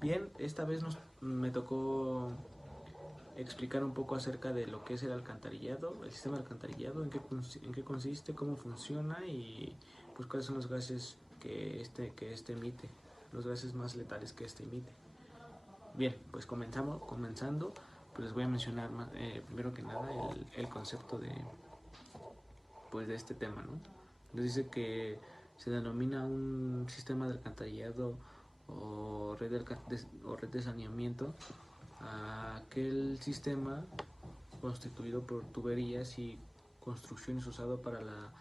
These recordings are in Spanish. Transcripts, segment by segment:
Bien, esta vez me tocó explicar un poco acerca de lo que es el alcantarillado, el sistema de alcantarillado, en qué consiste, cómo funciona y pues cuáles son los gases que este emite, los gases más letales que este emite. Bien, pues comenzando, pues les voy a mencionar primero que nada el concepto pues de este tema, ¿no? Nos dice que se denomina un sistema de alcantarillado o red de saneamiento a aquel sistema constituido por tuberías y construcciones usado para la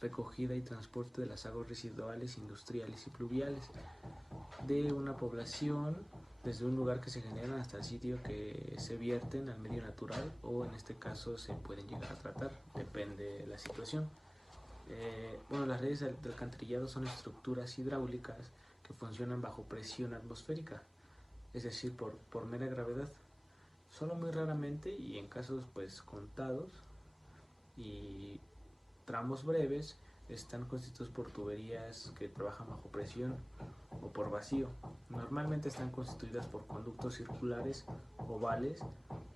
recogida y transporte de las aguas residuales, industriales y pluviales de una población desde un lugar que se generan hasta el sitio que se vierten al medio natural o en este caso se pueden llegar a tratar, depende de la situación. Bueno, las redes de alcantarillado son estructuras hidráulicas que funcionan bajo presión atmosférica, es decir, por mera gravedad. Solo muy raramente y en casos pues contados y tramos breves están constituidos por tuberías que trabajan bajo presión o por vacío. Normalmente están constituidas por conductos circulares, ovales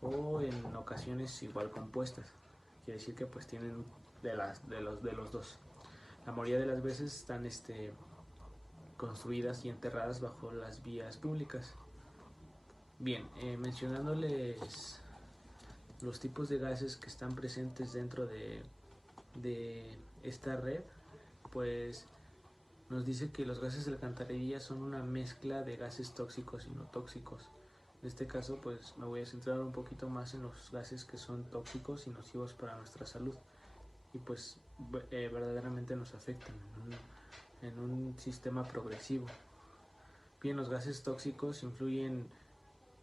o en ocasiones igual compuestas. Quiere decir que pues tienen de los dos. La mayoría de las veces están construidas y enterradas bajo las vías públicas. Bien, mencionándoles los tipos de gases que están presentes dentro de esta red, pues nos dice que los gases de alcantarilla son una mezcla de gases tóxicos y no tóxicos. En este caso, pues me voy a centrar un poquito más en los gases que son tóxicos y nocivos para nuestra salud y pues verdaderamente nos afectan en un sistema progresivo. Bien, los gases tóxicos influyen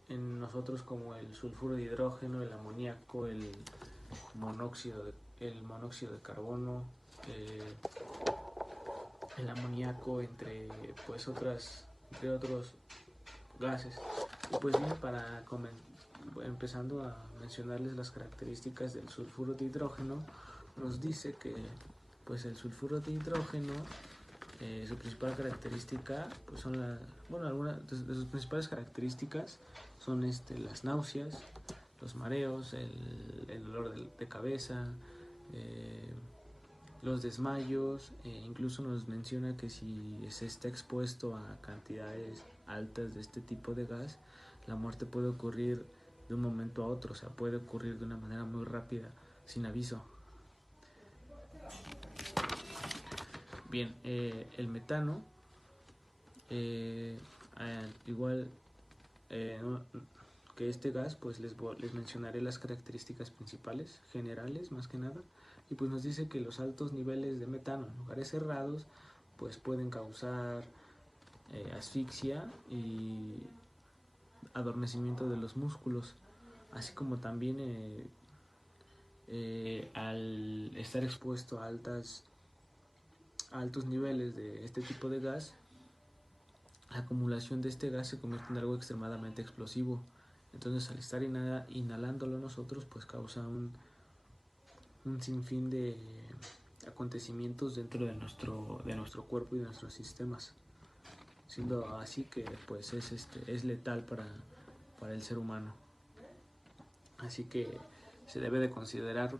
en nosotros como el sulfuro de hidrógeno, el amoníaco, el monóxido de carbono, el amoníaco, entre otros gases. Y pues bien, empezando a mencionarles las características del sulfuro de hidrógeno, nos dice que pues el sulfuro de hidrógeno, su principal característica pues algunas de sus principales características son las náuseas, los mareos, el dolor de cabeza, los desmayos, incluso nos menciona que si se está expuesto a cantidades altas de este tipo de gas, la muerte puede ocurrir de un momento a otro, o sea, puede ocurrir de una manera muy rápida, sin aviso. Bien, el metano, igual que este gas, pues les mencionaré las características principales, generales más que nada, y pues nos dice que los altos niveles de metano en lugares cerrados pues pueden causar asfixia y adormecimiento de los músculos, así como también al estar expuesto a altos niveles de este tipo de gas, la acumulación de este gas se convierte en algo extremadamente explosivo. Entonces al estar inhalándolo nosotros pues causa un sinfín de acontecimientos dentro de nuestro cuerpo y de nuestros sistemas, siendo así que pues es letal para el ser humano. Así que se debe de considerar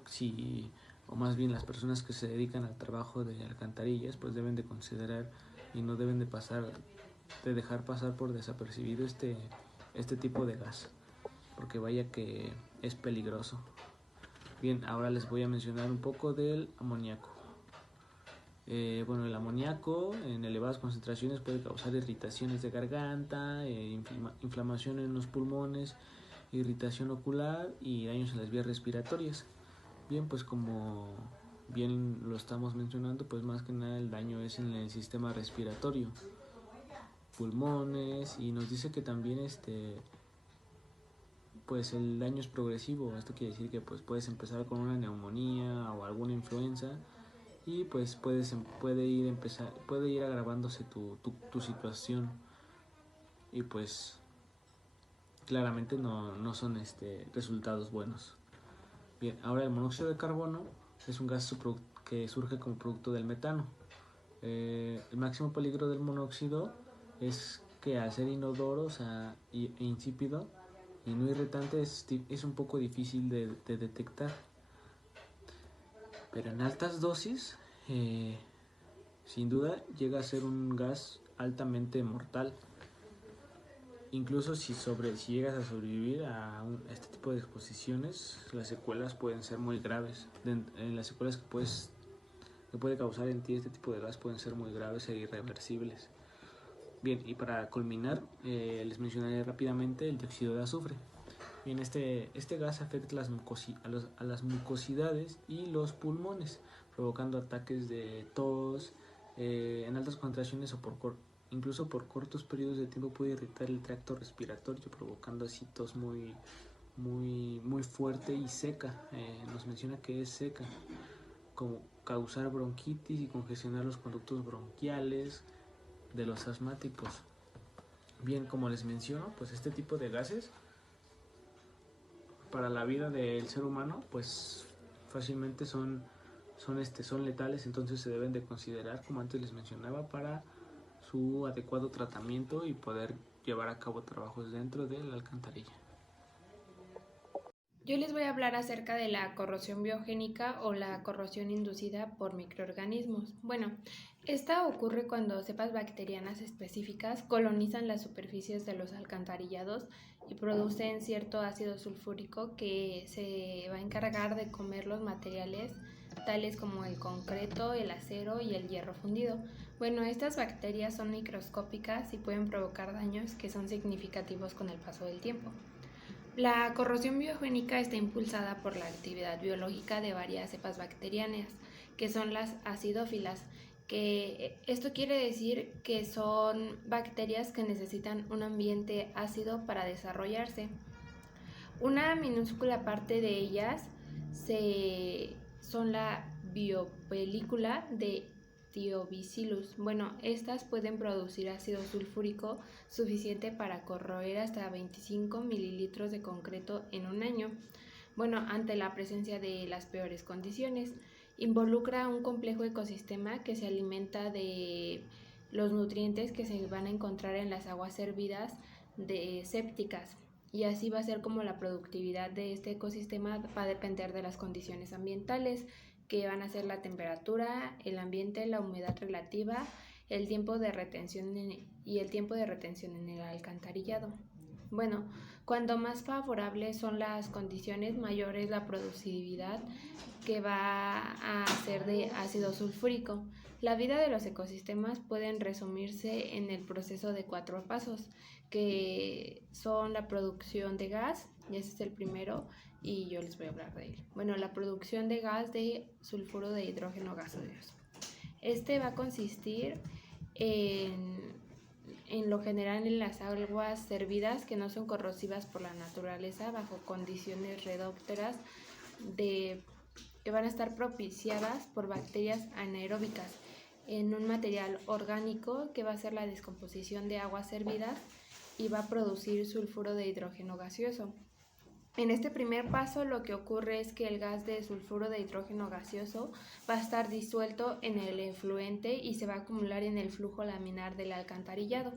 o más bien las personas que se dedican al trabajo de alcantarillas pues deben de considerar y no deben de dejar pasar por desapercibido este tipo de gas, porque vaya que es peligroso. Bien, ahora les voy a mencionar un poco del amoníaco. Bueno, el amoníaco en elevadas concentraciones puede causar irritaciones de garganta, inflamación en los pulmones, irritación ocular y daños en las vías respiratorias. Bien, pues como bien lo estamos mencionando, pues más que nada el daño es en el sistema respiratorio, pulmones, y nos dice que también pues el daño es progresivo. Esto quiere decir que pues puedes empezar con una neumonía o alguna influenza y pues puede ir agravándose tu situación y pues claramente no son resultados buenos. Bien, ahora el monóxido de carbono es un gas que surge como producto del metano. El máximo peligro del monóxido es que al ser inodoro, o sea, e insípido y no irritante, es un poco difícil de detectar. Pero en altas dosis, sin duda, llega a ser un gas altamente mortal. Incluso si llegas a sobrevivir a este tipo de exposiciones, las secuelas pueden ser muy graves. Las secuelas que puede causar en ti este tipo de gas pueden ser muy graves e irreversibles. Bien, y para culminar, les mencionaré rápidamente el dióxido de azufre. Bien, este gas afecta a las mucosidades y los pulmones, provocando ataques de tos en altas concentraciones o incluso por cortos periodos de tiempo puede irritar el tracto respiratorio, provocando así tos muy fuerte y seca. Nos menciona que es seca, como causar bronquitis y congestionar los conductos bronquiales de los asmáticos. Bien, como les menciono, pues este tipo de gases para la vida del ser humano pues fácilmente son letales, entonces se deben de considerar, como antes les mencionaba, para su adecuado tratamiento y poder llevar a cabo trabajos dentro de la alcantarilla. Yo les voy a hablar acerca de la corrosión biogénica o la corrosión inducida por microorganismos. Bueno, esta ocurre cuando cepas bacterianas específicas colonizan las superficies de los alcantarillados y producen cierto ácido sulfúrico que se va a encargar de comer los materiales tales como el concreto, el acero y el hierro fundido. Bueno, estas bacterias son microscópicas y pueden provocar daños que son significativos con el paso del tiempo. La corrosión biogénica está impulsada por la actividad biológica de varias cepas bacterianas, que son las acidófilas, que esto quiere decir que son bacterias que necesitan un ambiente ácido para desarrollarse. Una minúscula parte de ellas son la biopelícula de Thiobacillus. Bueno, estas pueden producir ácido sulfúrico suficiente para corroer hasta 25 mililitros de concreto en un año. Bueno, ante la presencia de las peores condiciones, involucra un complejo ecosistema que se alimenta de los nutrientes que se van a encontrar en las aguas hervidas sépticas. Y así va a ser como la productividad de este ecosistema va a depender de las condiciones ambientales, que van a ser la temperatura, el ambiente, la humedad relativa, el tiempo de retención y el tiempo de retención en el alcantarillado. Bueno, cuando más favorables son las condiciones, mayor es la productividad que va a ser de ácido sulfúrico. La vida de los ecosistemas pueden resumirse en el proceso de 4 pasos, que son la producción de gas, y ese es el primero, y yo les voy a hablar de él. Bueno, la producción de gas de sulfuro de hidrógeno gaseoso. Este va a consistir en lo general en las aguas servidas que no son corrosivas por la naturaleza bajo condiciones redópteras que van a estar propiciadas por bacterias anaeróbicas en un material orgánico que va a hacer la descomposición de aguas servidas y va a producir sulfuro de hidrógeno gaseoso. En este primer paso lo que ocurre es que el gas de sulfuro de hidrógeno gaseoso va a estar disuelto en el efluente y se va a acumular en el flujo laminar del alcantarillado.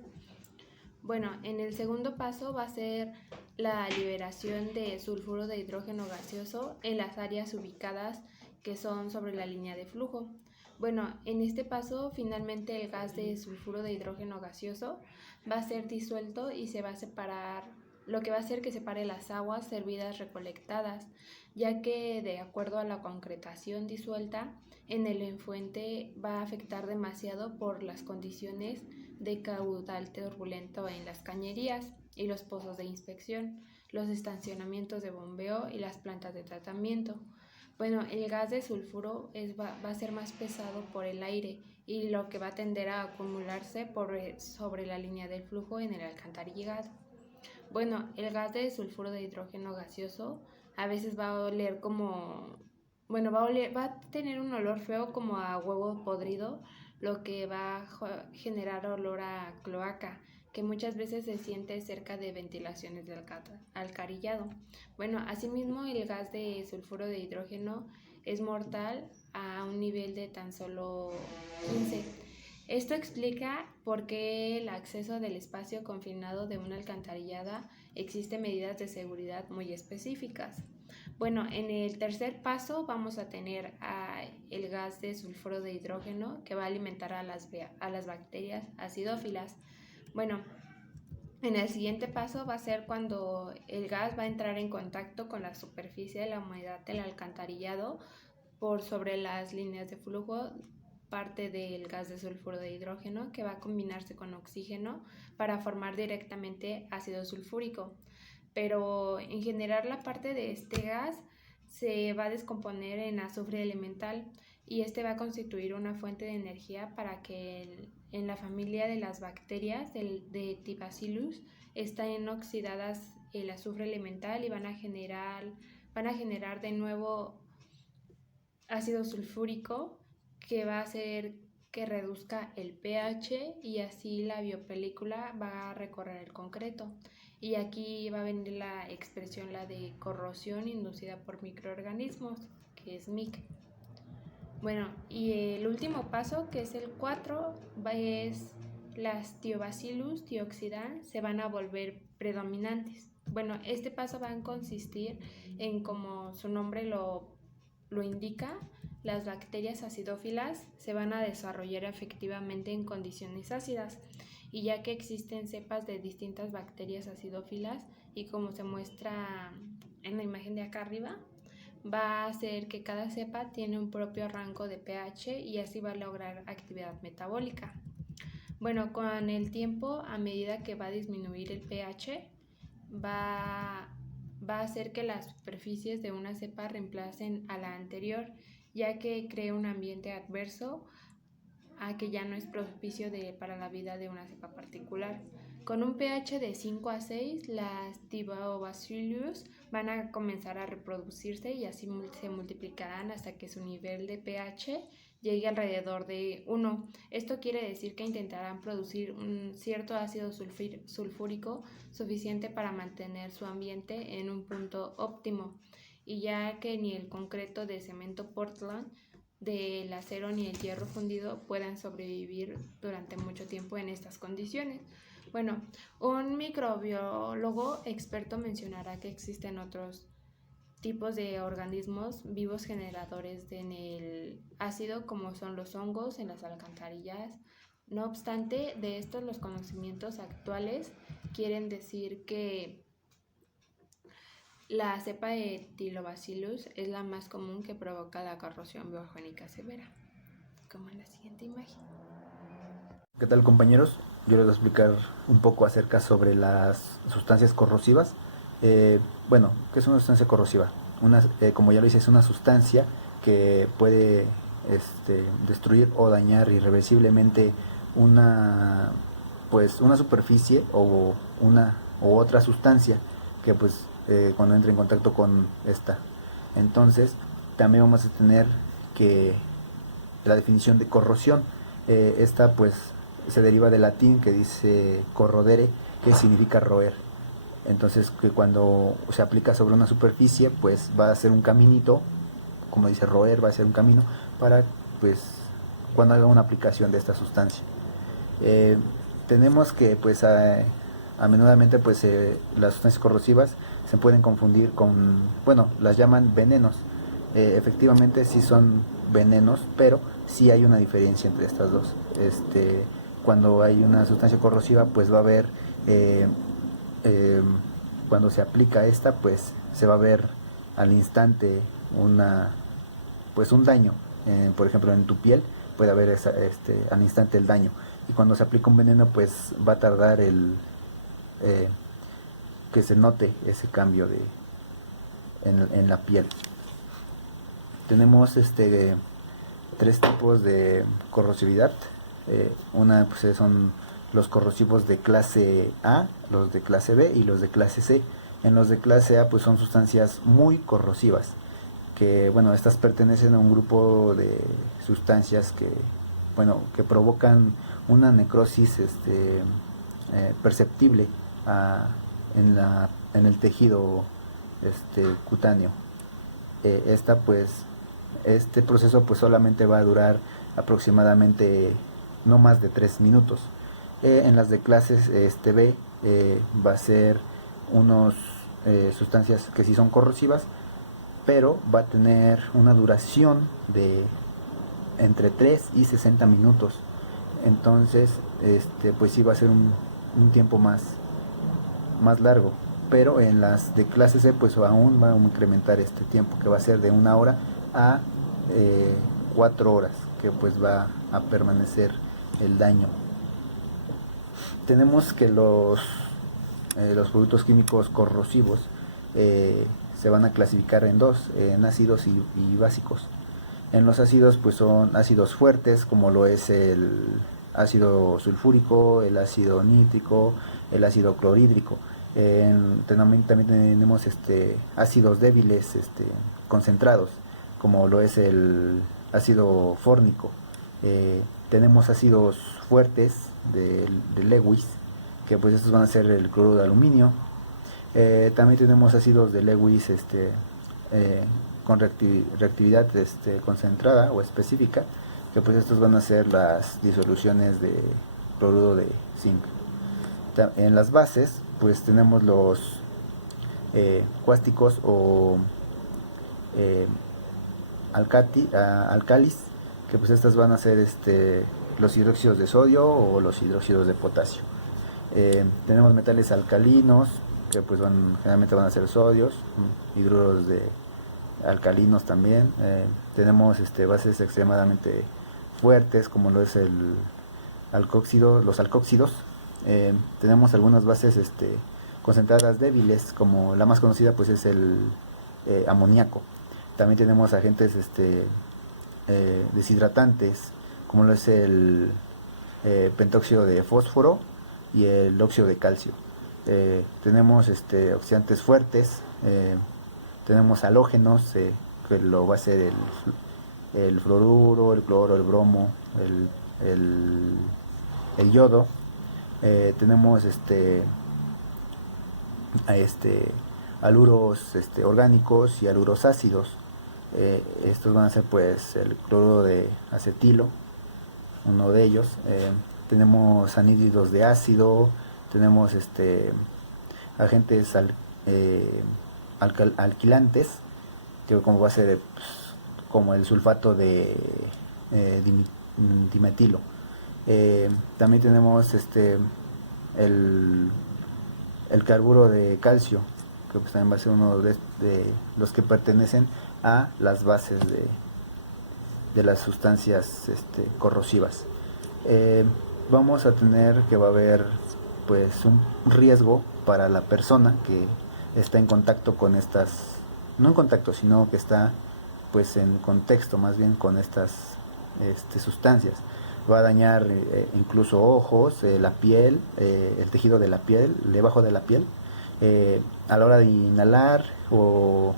Bueno, en el segundo paso va a ser la liberación de sulfuro de hidrógeno gaseoso en las áreas ubicadas que son sobre la línea de flujo. Bueno, en este paso finalmente el gas de sulfuro de hidrógeno gaseoso va a ser disuelto y se va a separar, lo que va a hacer que separe las aguas servidas recolectadas, ya que de acuerdo a la concretación disuelta en el efluente va a afectar demasiado por las condiciones de caudal turbulento en las cañerías y los pozos de inspección, los estacionamientos de bombeo y las plantas de tratamiento. Bueno, el gas de sulfuro va a ser más pesado por el aire y lo que va a tender a acumularse sobre la línea del flujo en el alcantarillado. Bueno, el gas de sulfuro de hidrógeno gaseoso a veces va a oler como, bueno, va a tener un olor feo como a huevo podrido, lo que va a generar olor a cloaca, que muchas veces se siente cerca de ventilaciones del alcantarillado. Bueno, asimismo el gas de sulfuro de hidrógeno es mortal a un nivel de tan solo 15. Esto explica por qué el acceso del espacio confinado de una alcantarillada existe medidas de seguridad muy específicas. Bueno, en el tercer paso vamos a tener el gas de sulfuro de hidrógeno que va a alimentar a las bacterias acidófilas. Bueno, en el siguiente paso va a ser cuando el gas va a entrar en contacto con la superficie de la humedad del alcantarillado por sobre las líneas de flujo, parte del gas de sulfuro de hidrógeno que va a combinarse con oxígeno para formar directamente ácido sulfúrico. Pero en general la parte de este gas se va a descomponer en azufre elemental y este va a constituir una fuente de energía para que en la familia de las bacterias de T-Bacillus estén oxidadas el azufre elemental y van a generar de nuevo ácido sulfúrico que va a hacer que reduzca el pH y así la biopelícula va a recorrer el concreto. Y aquí va a venir la expresión, la de corrosión inducida por microorganismos, que es MIC. Bueno, y el último paso, que es el 4, es las Thiobacillus thioxidan se van a volver predominantes. Bueno, este paso va a consistir en, como su nombre lo indica, las bacterias acidófilas se van a desarrollar efectivamente en condiciones ácidas, y ya que existen cepas de distintas bacterias acidófilas y como se muestra en la imagen de acá arriba, va a hacer que cada cepa tiene un propio rango de pH y así va a lograr actividad metabólica. Bueno, con el tiempo, a medida que va a disminuir el pH, va a hacer que las superficies de una cepa reemplacen a la anterior, ya que crea un ambiente adverso a que ya no es propicio para la vida de una cepa particular. Con un pH de 5 a 6, las Thiobacillus van a comenzar a reproducirse y así se multiplicarán hasta que su nivel de pH llegue alrededor de 1. Esto quiere decir que intentarán producir un cierto ácido sulfúrico suficiente para mantener su ambiente en un punto óptimo, y ya que ni el concreto de cemento Portland, del acero ni el hierro fundido puedan sobrevivir durante mucho tiempo en estas condiciones. Bueno, un microbiólogo experto mencionará que existen otros tipos de organismos vivos generadores en el ácido, como son los hongos en las alcantarillas. No obstante, de estos los conocimientos actuales quieren decir que la cepa de Thylobacillus es la más común que provoca la corrosión biogénica severa, como en la siguiente imagen. ¿Qué tal, compañeros? Yo les voy a explicar un poco acerca sobre las sustancias corrosivas. Bueno, ¿qué es una sustancia corrosiva? Como ya lo hice, es una sustancia que puede destruir o dañar irreversiblemente una superficie o otra sustancia que cuando entre en contacto con esta. Entonces, también vamos a tener que la definición de corrosión. Esta se deriva del latín que dice corrodere, que significa roer. Entonces, que cuando se aplica sobre una superficie, va a ser un caminito, como dice roer, va a ser un camino para cuando haga una aplicación de esta sustancia. Tenemos que a menudamente las sustancias corrosivas se pueden confundir con, las llaman venenos. Efectivamente sí son venenos, pero sí hay una diferencia entre estas dos. Cuando hay una sustancia corrosiva, va a haber, cuando se aplica esta, se va a ver al instante un daño. Por ejemplo, en tu piel puede haber al instante el daño, y cuando se aplica un veneno, va a tardar que se note ese cambio en la piel. Tenemos tres tipos de corrosividad. Una son los corrosivos de clase A, los de clase B y los de clase C. En los de clase A son sustancias muy corrosivas, que estas pertenecen a un grupo de sustancias que provocan una necrosis perceptible en el tejido cutáneo. Este proceso solamente va a durar aproximadamente no más de 3 minutos. En las de clases B va a ser unos sustancias que sí son corrosivas, pero va a tener una duración de entre 3 y 60 minutos. Entonces, pues sí va a ser un tiempo más largo. Pero en las de clase C, pues aún va a incrementar este tiempo, que va a ser de 1 hora a 4 horas, que pues va a permanecer el daño. Tenemos que los productos químicos corrosivos se van a clasificar en dos, en ácidos y básicos. En los ácidos pues son ácidos fuertes, como lo es el ácido sulfúrico, el ácido nítrico, el ácido clorhídrico. También tenemos ácidos débiles concentrados, como lo es el ácido fórnico. Tenemos ácidos fuertes de Lewis, que pues estos van a ser el cloruro de aluminio. También tenemos ácidos de Lewis con reactividad concentrada o específica, que pues estos van a ser las disoluciones de cloruro de zinc. En las bases pues tenemos los cuásticos o alcalis, que pues estas van a ser los hidróxidos de sodio o los hidróxidos de potasio. Tenemos metales alcalinos, que pues generalmente van a ser sodios, hidruros de alcalinos también. Tenemos bases extremadamente fuertes, como lo es los alcóxidos. Tenemos algunas bases concentradas débiles, como la más conocida pues es el amoníaco. También tenemos agentes deshidratantes, como lo es el pentóxido de fósforo y el óxido de calcio. Tenemos oxidantes fuertes, tenemos halógenos, que lo va a ser el fluoruro, el cloro, el bromo, el yodo. Tenemos haluros orgánicos y haluros ácidos. Estos van a ser pues el cloruro de acetilo, uno de ellos. Tenemos anhídridos de ácido, tenemos agentes alquilantes, que como va a ser pues, como el sulfato de dimetilo. También tenemos el carburo de calcio, que pues también va a ser uno de los que pertenecen a las bases de las sustancias corrosivas. Vamos a tener que va a haber pues un riesgo para la persona que está en contacto con estas, no en contacto, sino que está pues en contexto más bien con estas sustancias. Va a dañar incluso ojos, la piel, el tejido de la piel, debajo de la piel. A la hora de inhalar o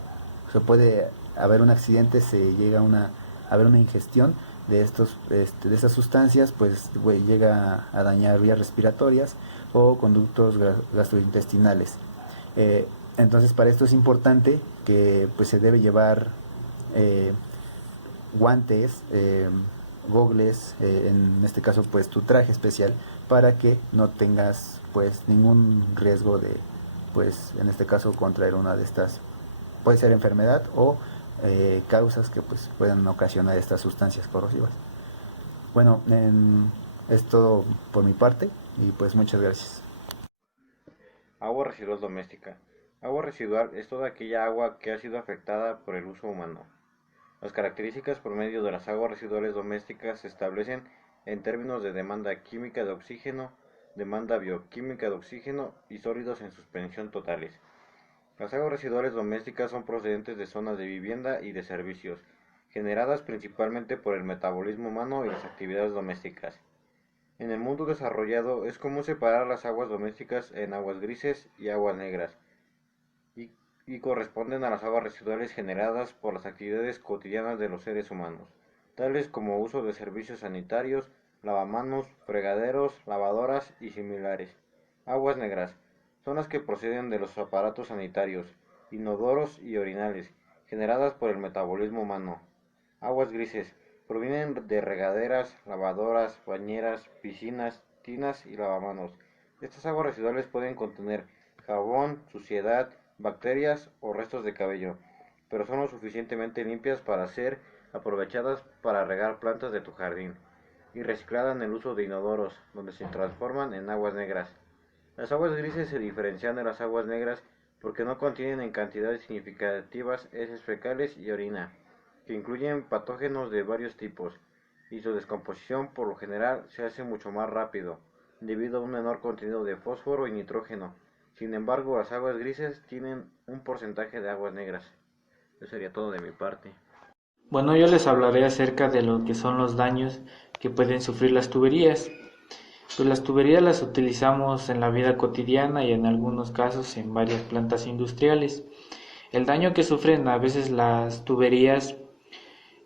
se puede haber un accidente, se llega a haber una ingestión de estas sustancias, pues llega a dañar vías respiratorias o conductos gastrointestinales. Entonces para esto es importante que pues se debe llevar guantes, gogles, en este caso pues tu traje especial, para que no tengas pues ningún riesgo de pues en este caso contraer una de estas, puede ser enfermedad o causas que pues pueden ocasionar estas sustancias corrosivas. Bueno, es todo por mi parte y pues muchas gracias. Agua residual doméstica. Agua residual es toda aquella agua que ha sido afectada por el uso humano. Las características por medio de las aguas residuales domésticas se establecen en términos de demanda química de oxígeno, demanda bioquímica de oxígeno y sólidos en suspensión totales. Las aguas residuales domésticas son procedentes de zonas de vivienda y de servicios, generadas principalmente por el metabolismo humano y las actividades domésticas. En el mundo desarrollado es común separar las aguas domésticas en aguas grises y aguas negras, y corresponden a las aguas residuales generadas por las actividades cotidianas de los seres humanos, tales como uso de servicios sanitarios, lavamanos, fregaderos, lavadoras y similares. Aguas negras son las que proceden de los aparatos sanitarios, inodoros y orinales, generadas por el metabolismo humano. Aguas grises Provienen de regaderas, lavadoras, bañeras, piscinas, tinas y lavamanos. Estas aguas residuales pueden contener jabón, suciedad, bacterias o restos de cabello, pero son lo suficientemente limpias para ser aprovechadas para regar plantas de tu jardín y recicladas en el uso de inodoros, donde se transforman en aguas negras. Las aguas grises se diferencian de las aguas negras porque no contienen en cantidades significativas heces fecales y orina, que incluyen patógenos de varios tipos, y su descomposición por lo general se hace mucho más rápido, debido a un menor contenido de fósforo y nitrógeno. Sin embargo, las aguas grises tienen un porcentaje de aguas negras. Eso sería todo de mi parte. Bueno, yo les hablaré acerca de lo que son los daños que pueden sufrir las tuberías. Pues las tuberías las utilizamos en la vida cotidiana y en algunos casos en varias plantas industriales. El daño que sufren a veces las tuberías,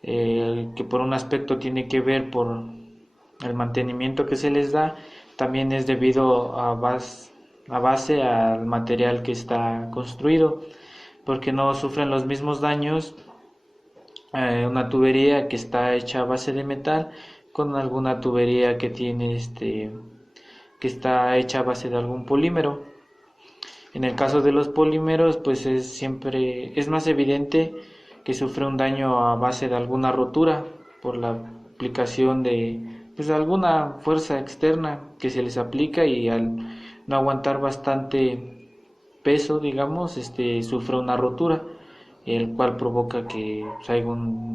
que por un aspecto tiene que ver por el mantenimiento que se les da, también es debido a base al material que está construido, porque no sufren los mismos daños una tubería que está hecha a base de metal con alguna tubería que tiene que está hecha a base de algún polímero. En el caso de los polímeros, pues es más evidente que sufre un daño a base de alguna rotura por la aplicación de pues alguna fuerza externa que se les aplica, y al no aguantar bastante peso, digamos, sufre una rotura, el cual provoca que haya un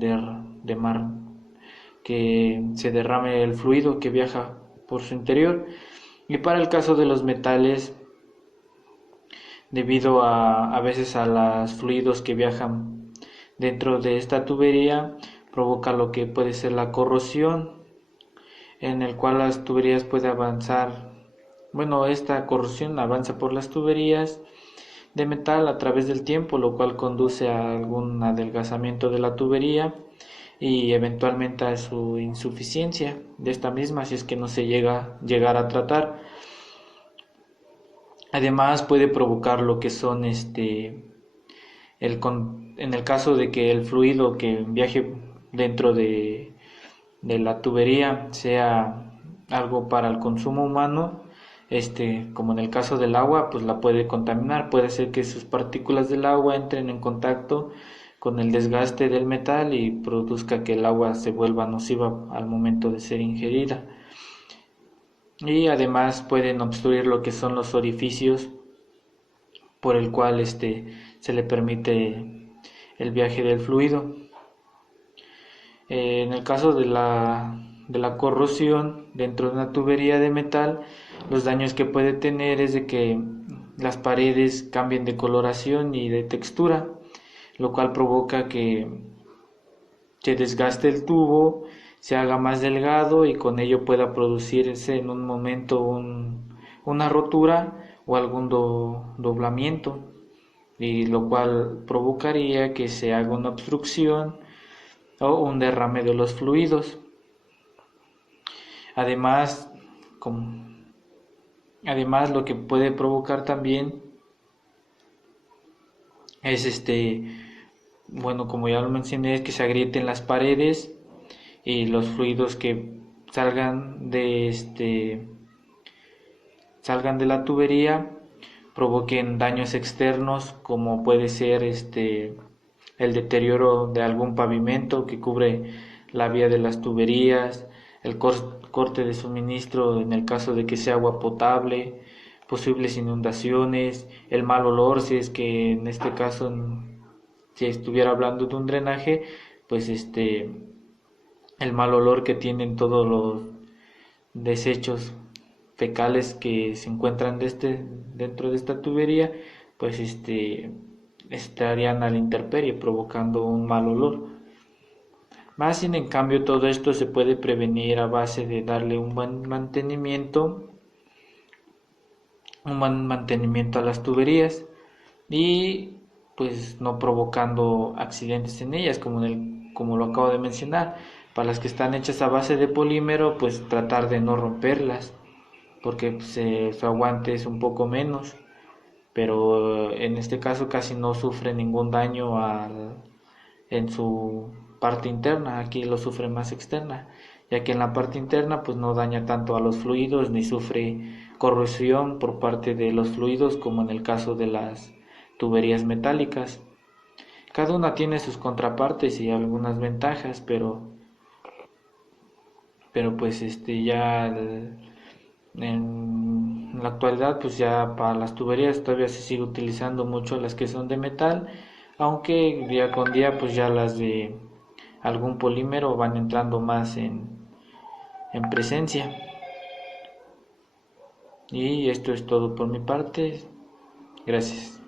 que se derrame el fluido que viaja por su interior. Y para el caso de los metales, debido a veces a los fluidos que viajan dentro de esta tubería, provoca lo que puede ser la corrosión, en el cual las tuberías pueden avanzar. Bueno, esta corrosión avanza por las tuberías de metal a través del tiempo, lo cual conduce a algún adelgazamiento de la tubería y eventualmente a su insuficiencia de esta misma si es que no se llegar a tratar. Además puede provocar lo que son en el caso de que el fluido que viaje dentro de la tubería sea algo para el consumo humano, como en el caso del agua, pues la puede contaminar. Puede ser que sus partículas del agua entren en contacto con el desgaste del metal y produzca que el agua se vuelva nociva al momento de ser ingerida. Y además pueden obstruir lo que son los orificios por el cual se le permite el viaje del fluido. En el caso de la corrosión dentro de una tubería de metal, los daños que puede tener es de que las paredes cambien de coloración y de textura, lo cual provoca que se desgaste el tubo, se haga más delgado y con ello pueda producirse en un momento una rotura o algún doblamiento, y lo cual provocaría que se haga una obstrucción o un derrame de los fluidos. Además lo que puede provocar también es bueno, como ya lo mencioné, es que se agrieten las paredes y los fluidos que salgan de la tubería provoquen daños externos, como puede ser el deterioro de algún pavimento que cubre la vía de las tuberías, el corte de suministro en el caso de que sea agua potable, posibles inundaciones, el mal olor si es que en este caso, si estuviera hablando de un drenaje, pues el mal olor que tienen todos los desechos fecales que se encuentran dentro de esta tubería, pues estarían a la intemperie provocando un mal olor. Más sin en cambio, todo esto se puede prevenir a base de darle un buen mantenimiento a las tuberías y pues no provocando accidentes en ellas, como lo acabo de mencionar. Para las que están hechas a base de polímero, pues tratar de no romperlas, porque su aguante es un poco menos, pero en este caso casi no sufre ningún daño en su parte interna, aquí lo sufre más externa, ya que en la parte interna pues no daña tanto a los fluidos ni sufre corrosión por parte de los fluidos como en el caso de las tuberías metálicas. Cada una tiene sus contrapartes y algunas ventajas, pero pues ya en la actualidad pues ya para las tuberías todavía se sigue utilizando mucho las que son de metal, aunque día con día pues ya las de algún polímero van entrando más en presencia. Y esto es todo por mi parte. Gracias.